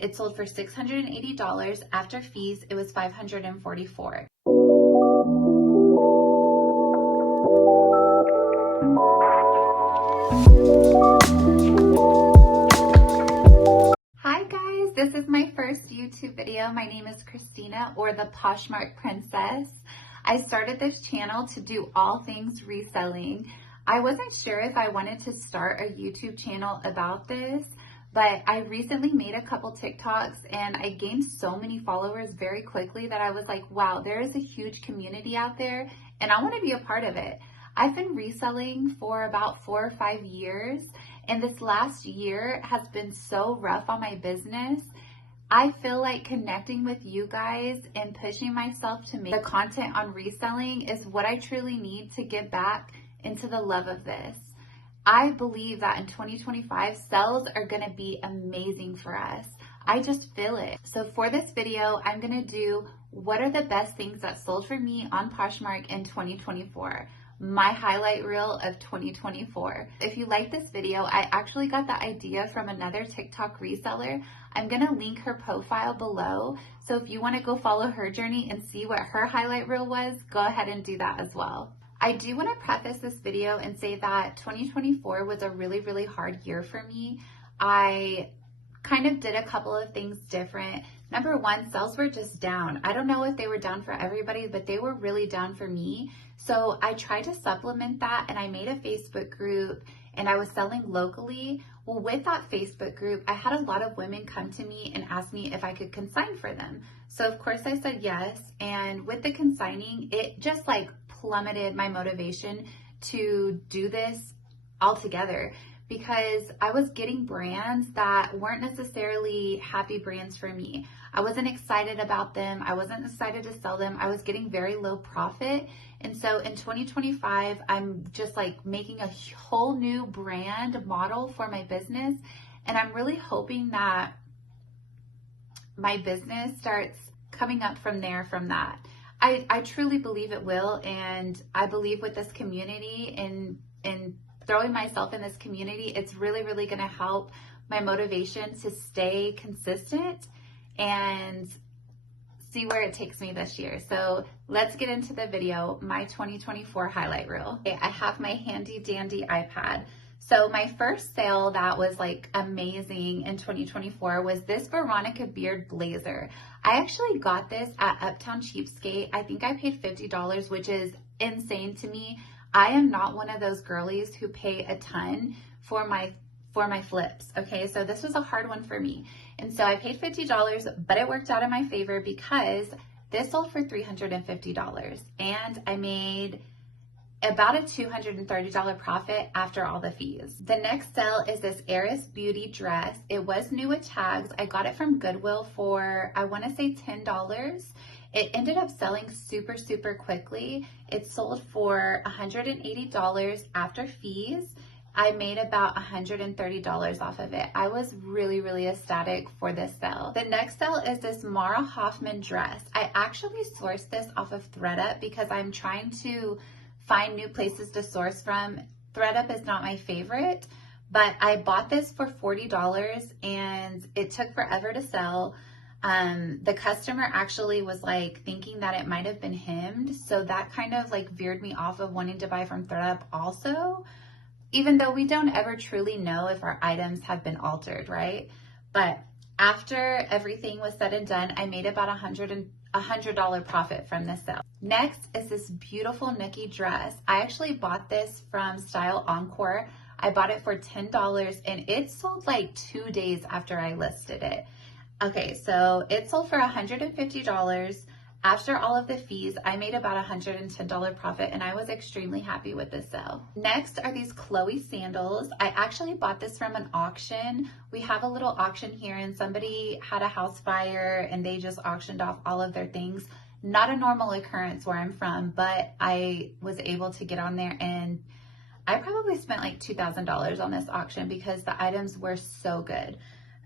It sold for $680. After fees, it was $544. Hi guys, this is my first YouTube video. My name is Christina, or the Poshmark Princess. I started this channel to do all things reselling. I wasn't sure if I wanted to start a YouTube channel about this, but I recently made a couple TikToks and I gained so many followers very quickly that I was like, wow, there is a huge community out there and I want to be a part of it. I've been reselling for about 4 or 5 years, and this last year has been so rough on my business. I feel like connecting with you guys and pushing myself to make the content on reselling is what I truly need to get back into the love of this. I believe that in 2025, sales are gonna be amazing for us. I just feel it. So for this video, I'm gonna do what are the best things that sold for me on Poshmark in 2024. My highlight reel of 2024. If you like this video, I actually got the idea from another TikTok reseller. I'm gonna link her profile below. So if you wanna go follow her journey and see what her highlight reel was, go ahead and do that as well. I do wanna preface this video and say that 2024 was a really, really hard year for me. I kind of did a couple of things different. Number one, sales were just down. I don't know if they were down for everybody, but they were really down for me. So I tried to supplement that and I made a Facebook group and I was selling locally. Well, with that Facebook group, I had a lot of women come to me and ask me if I could consign for them. So of course I said yes. And with the consigning, it just like plummeted my motivation to do this altogether, because I was getting brands that weren't necessarily happy brands for me. I wasn't excited about them. I wasn't excited to sell them. I was getting very low profit. And so in 2025, I'm just like making a whole new brand model for my business. And I'm really hoping that my business starts coming up from that. I truly believe it will. And I believe with this community and throwing myself in this community, it's really, really going to help my motivation to stay consistent and see where it takes me this year. So let's get into the video, my 2024 highlight reel. Okay, I have my handy dandy iPad. So my first sale that was like amazing in 2024 was this Veronica beard blazer. I actually got this at Uptown Cheapskate. I think I paid $50, which is insane to me. I am not one of those girlies who pay a ton for my flips, okay? So this was a hard one for me. And so I paid $50, but it worked out in my favor because this sold for $350 and I made about a $230 profit after all the fees. The next sale is this Heiress Beauty dress. It was new with tags. I got it from Goodwill for, I wanna say $10. It ended up selling super, super quickly. It sold for $180 after fees. I made about $130 off of it. I was really, really ecstatic for this sale. The next sale is this Mara Hoffman dress. I actually sourced this off of ThredUp because I'm trying to find new places to source from. ThredUp is not my favorite, but I bought this for $40 and it took forever to sell. The customer actually was like thinking that it might have been hemmed. So that kind of like veered me off of wanting to buy from ThredUp also, even though we don't ever truly know if our items have been altered, right? But after everything was said and done, I made about $100 profit from this sale. Next is this beautiful Nookie dress. I actually bought this from Style Encore. I bought it for $10 and it sold like 2 days after I listed it. Okay, so it sold for $150. After all of the fees, I made about $110 profit and I was extremely happy with this sale. Next are these Chloe sandals. I actually bought this from an auction. We have a little auction here and somebody had a house fire and they just auctioned off all of their things. Not a normal occurrence where I'm from, but I was able to get on there and I probably spent like $2,000 on this auction because the items were so good.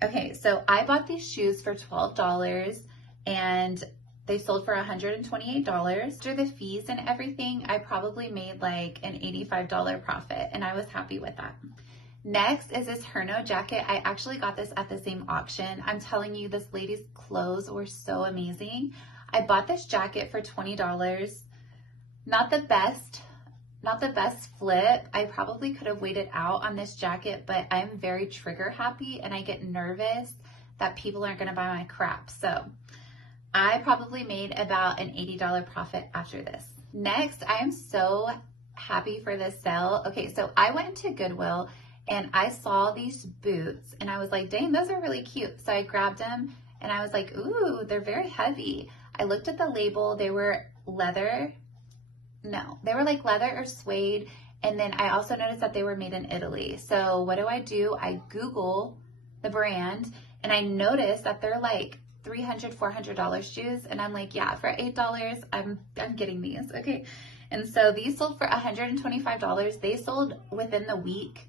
Okay, so I bought these shoes for $12 and they sold for $128. After the fees and everything, I probably made like an $85 profit and I was happy with that. Next is this Herno jacket. I actually got this at the same auction. I'm telling you, this lady's clothes were so amazing. I bought this jacket for $20. Not the best flip. I probably could have waited out on this jacket, but I'm very trigger happy and I get nervous that people aren't gonna buy my crap. So I probably made about an $80 profit after this. Next, I am so happy for this sale. Okay, so I went into Goodwill and I saw these boots and I was like, dang, those are really cute. So I grabbed them and I was like, ooh, they're very heavy. I looked at the label, they were leather. No, they were like leather or suede. And then I also noticed that they were made in Italy. So what do? I Google the brand and I noticed that they're like $300, $400 shoes. And I'm like, yeah, for $8, I'm getting these, okay? And so these sold for $125. They sold within the week.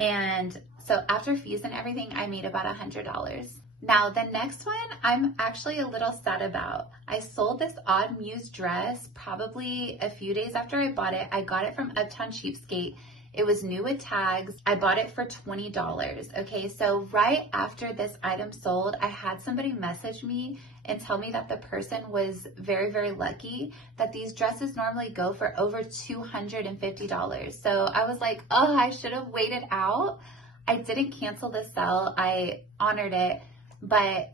And so after fees and everything, I made about $100. Now the next one, I'm actually a little sad about. I sold this Odd Muse dress probably a few days after I bought it. I got it from Uptown Cheapskate. It was new with tags. I bought it for $20. Okay, so right after this item sold, I had somebody message me and tell me that the person was very, very lucky that these dresses normally go for over $250. So I was like, oh, I should have waited out. I didn't cancel the sale. I honored it, but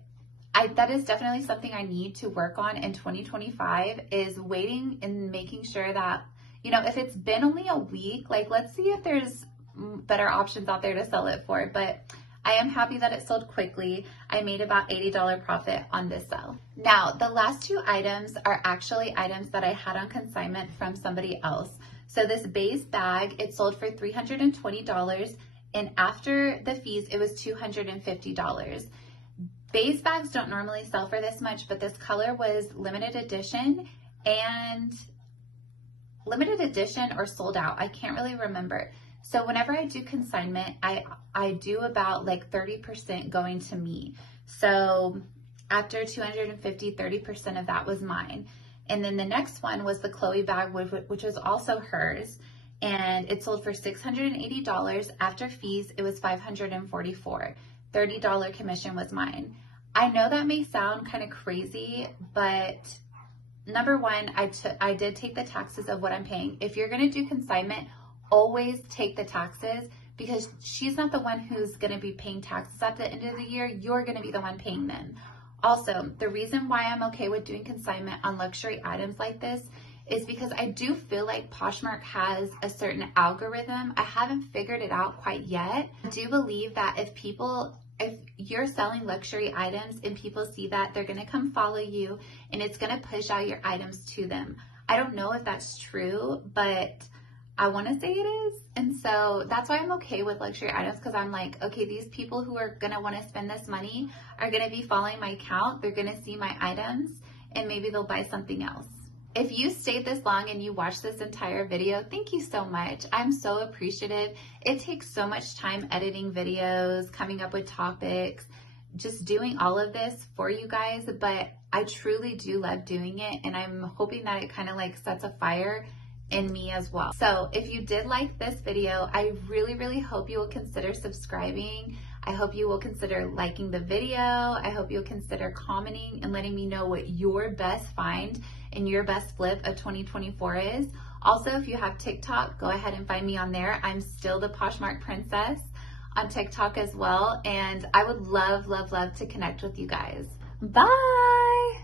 that is definitely something I need to work on in 2025 is waiting and making sure that, you know, if it's been only a week, like let's see if there's better options out there to sell it for. But I am happy that it sold quickly. I made about $80 profit on this sale. Now, the last two items are actually items that I had on consignment from somebody else. So this base bag, it sold for $320, and after the fees, it was $250. Base bags don't normally sell for this much, but this color was limited edition or sold out. I can't really remember. So whenever I do consignment, I do about like 30% going to me. So after 250, 30% of that was mine. And then the next one was the Chloe bag, which was also hers. And it sold for $680. After fees, it was $544. $30 commission was mine. I know that may sound kind of crazy, but number one, I did take the taxes of what I'm paying. If you're going to do consignment, always take the taxes because she's not the one who's going to be paying taxes at the end of the year. You're going to be the one paying them. Also, the reason why I'm okay with doing consignment on luxury items like this is because I do feel like Poshmark has a certain algorithm. I haven't figured it out quite yet. I do believe that if you're selling luxury items and people see that, they're gonna come follow you and it's gonna push out your items to them. I don't know if that's true, but I wanna say it is. And so that's why I'm okay with luxury items because I'm like, okay, these people who are gonna wanna spend this money are gonna be following my account. They're gonna see my items and maybe they'll buy something else. If you stayed this long and you watched this entire video, thank you so much. I'm so appreciative. It takes so much time editing videos, coming up with topics, just doing all of this for you guys, but I truly do love doing it and I'm hoping that it kind of like sets a fire in me as well. So if you did like this video, I really, really hope you will consider subscribing. I hope you will consider liking the video. I hope you'll consider commenting and letting me know what your best find and your best flip of 2024 is. Also, if you have TikTok, go ahead and find me on there. I'm still the Poshmark Princess on TikTok as well. And I would love, love, love to connect with you guys. Bye.